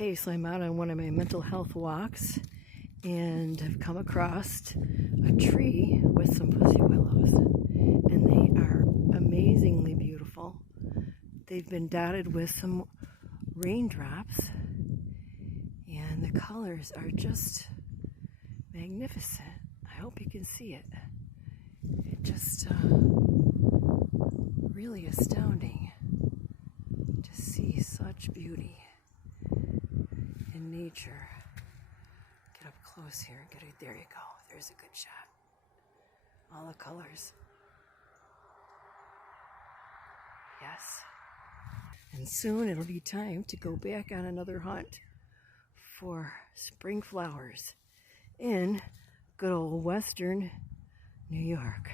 Okay, so I'm out on one of my mental health walks and I've come across a tree with some pussy willows, and they are amazingly beautiful. They've been dotted with some raindrops and the colors are just magnificent. I hope you can see it. It just really astounding to see such beauty in nature. Get up close here. There you go. There's a good shot. All the colors. Yes. And soon it'll be time to go back on another hunt for spring flowers in good old Western New York.